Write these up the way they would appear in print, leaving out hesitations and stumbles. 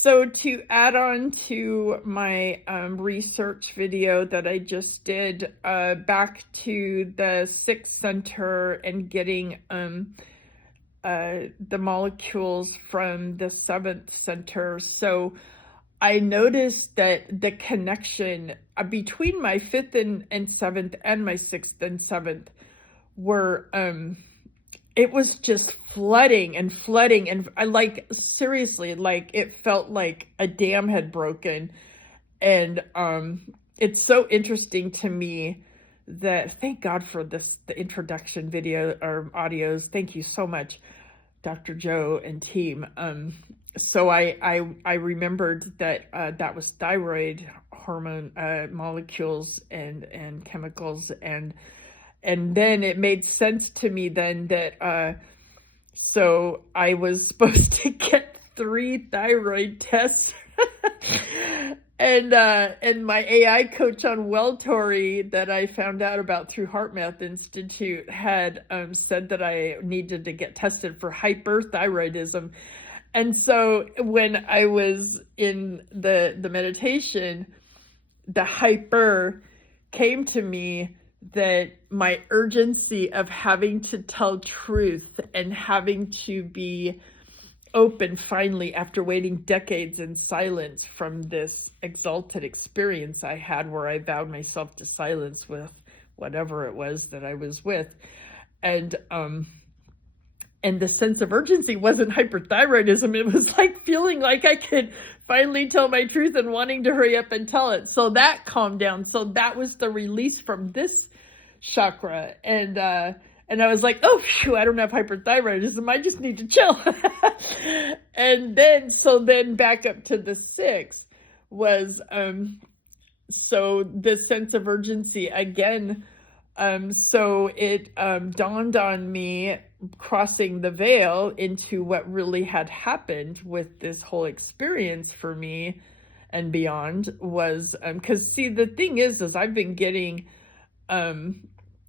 So to add on to my research video that I just did, back to the sixth center and getting the molecules from the seventh center. So I noticed that the connection between my fifth and seventh and my sixth and seventh were it was just flooding and flooding, and I seriously, it felt like a dam had broken. And it's so interesting to me that, thank God for the introduction video or audios. Thank you so much, Dr. Joe and team. So I remembered that that was thyroid hormone molecules and chemicals, and then it made sense to me then that so I was supposed to get 3 thyroid tests. And my AI coach on Welltory that I found out about through HeartMath Institute had said that I needed to get tested for hyperthyroidism. And so when I was in the meditation, the hyper came to me, that my urgency of having to tell truth and having to be open finally, after waiting decades in silence from this exalted experience I had where I vowed myself to silence with whatever it was that I was with. And the sense of urgency wasn't hyperthyroidism. It was like feeling like I could finally tell my truth and wanting to hurry up and tell it. So that calmed down. So that was the release from this chakra. And I was like, oh, phew, I don't have hyperthyroidism. I just need to chill. And then back up to the 6 was, so the sense of urgency again. So it dawned on me, crossing the veil into what really had happened with this whole experience for me and beyond was, because see, the thing is I've been getting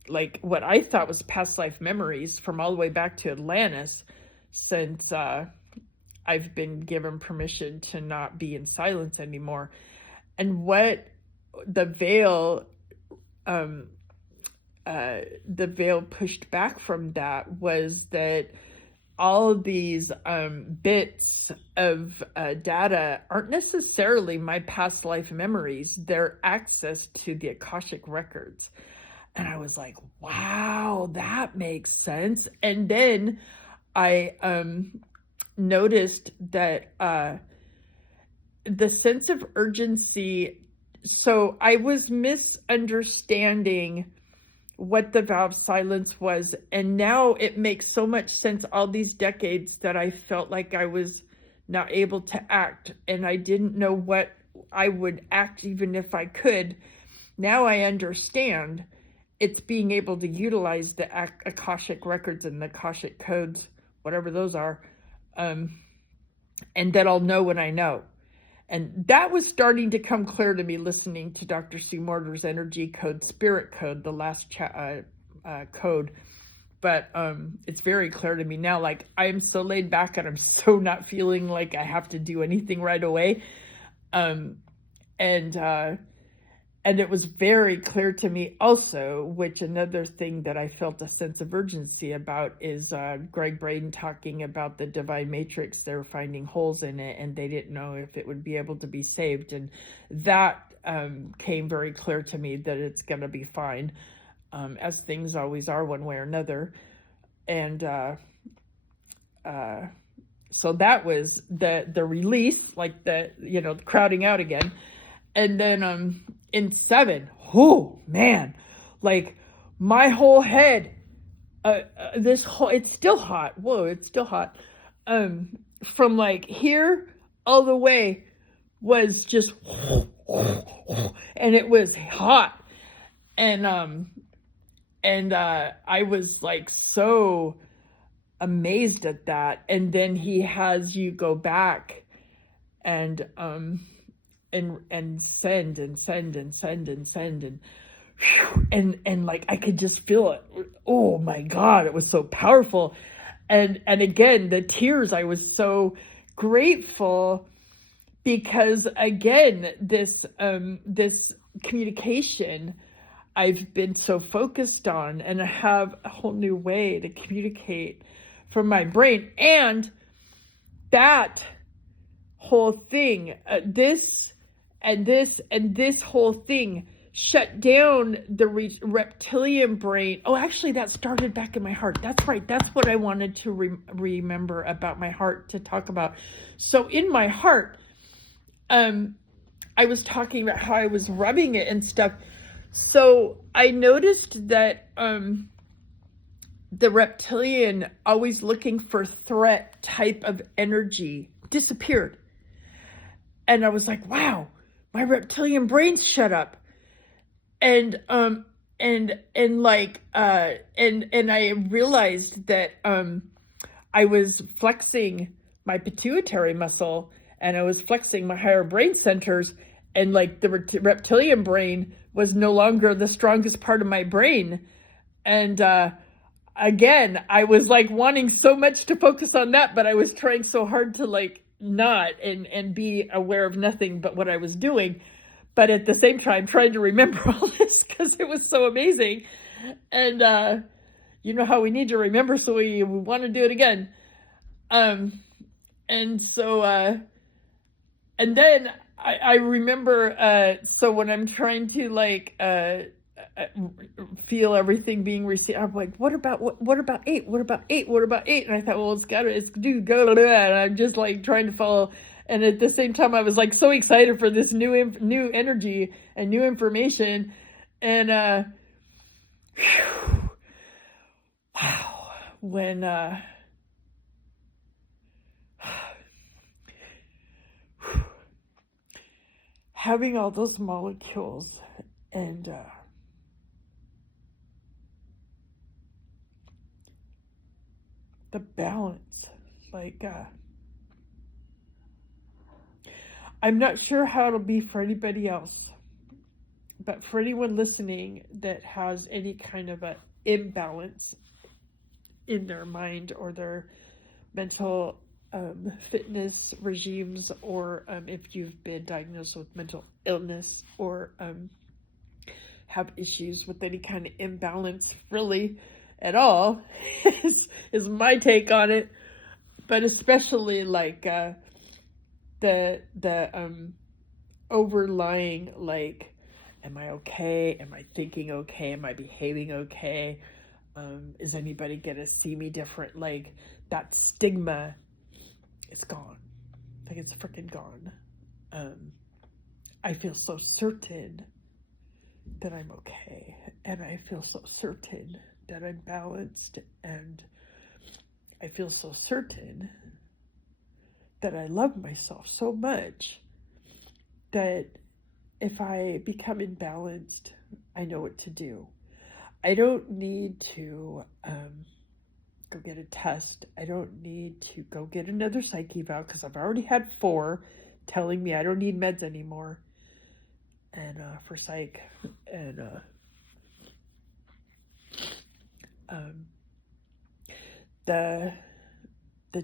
like what I thought was past life memories from all the way back to Atlantis, since I've been given permission to not be in silence anymore. And what the veil pushed back from that was that all of these bits of data aren't necessarily my past life memories. They're access to the Akashic records. And I was like, wow, that makes sense. And then I noticed that the sense of urgency, so I was misunderstanding what the vow of silence was. And now it makes so much sense, all these decades that I felt like I was not able to act, and I didn't know what I would act even if I could. Now I understand. It's being able to utilize the Akashic records and the Akashic codes, whatever those are, and that I'll know when I know. And that was starting to come clear to me listening to Dr. Sue Morter's energy code, spirit code, the last code. But it's very clear to me now. Like, I'm so laid back and I'm so not feeling like I have to do anything right away. And it was very clear to me also, which another thing that I felt a sense of urgency about is Greg Braden talking about the divine matrix. They were finding holes in it and they didn't know if it would be able to be saved. And that came very clear to me that it's going to be fine, as things always are one way or another. And so that was the release, like the crowding out again. And then in 7, oh man, like my whole head, it's still hot. Whoa, it's still hot. From like here all the way was just, and it was hot. And I was like so amazed at that. And then he has you go back and send and like I could just feel it. Oh my God, it was so powerful. And again, the tears, I was so grateful because again, this communication I've been so focused on, and I have a whole new way to communicate from my brain, and that whole thing, this and this and this whole thing shut down the reptilian brain. Oh, actually, that started back in my heart. That's right. That's what I wanted to remember about my heart to talk about. So in my heart, I was talking about how I was rubbing it and stuff. So I noticed that the reptilian, always looking for threat type of energy, disappeared. And I was like, wow, my reptilian brain's shut up. And I realized that I was flexing my pituitary muscle, and I was flexing my higher brain centers, and like the reptilian brain was no longer the strongest part of my brain. And again, I was like wanting so much to focus on that, but I was trying so hard to like not and be aware of nothing but what I was doing. But at the same time, trying to remember all this because it was so amazing. And you know how we need to remember, so we want to do it again. And so, and then I remember, so when I'm trying to like feel everything being received, I'm like, what about 8? What about 8? What about 8? And I thought, well, it's due, go, and I'm just like trying to follow. And at the same time, I was like so excited for this new energy and new information. And wow, when having all those molecules and the balance, like I'm not sure how it'll be for anybody else, but for anyone listening that has any kind of an imbalance in their mind or their mental fitness regimes, or if you've been diagnosed with mental illness, or have issues with any kind of imbalance really at all, is my take on it. But especially like the overlying, like, am I okay? Am I thinking okay? Am I behaving okay? Is anybody gonna see me different? Like, that stigma, it's gone. Like, it's freaking gone. I feel so certain that I'm okay, and I feel so certain that I'm balanced, and I feel so certain that I love myself so much that if I become imbalanced, I know what to do. I don't need to go get a test. I don't need to go get another psych eval because I've already had 4 telling me I don't need meds anymore, and for psych. And the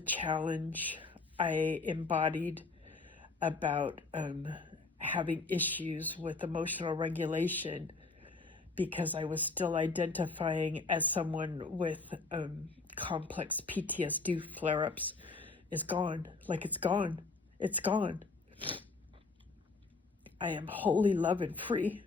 challenge I embodied about having issues with emotional regulation, because I was still identifying as someone with complex PTSD flare-ups, is gone. Like, it's gone. It's gone. I am wholly love and free.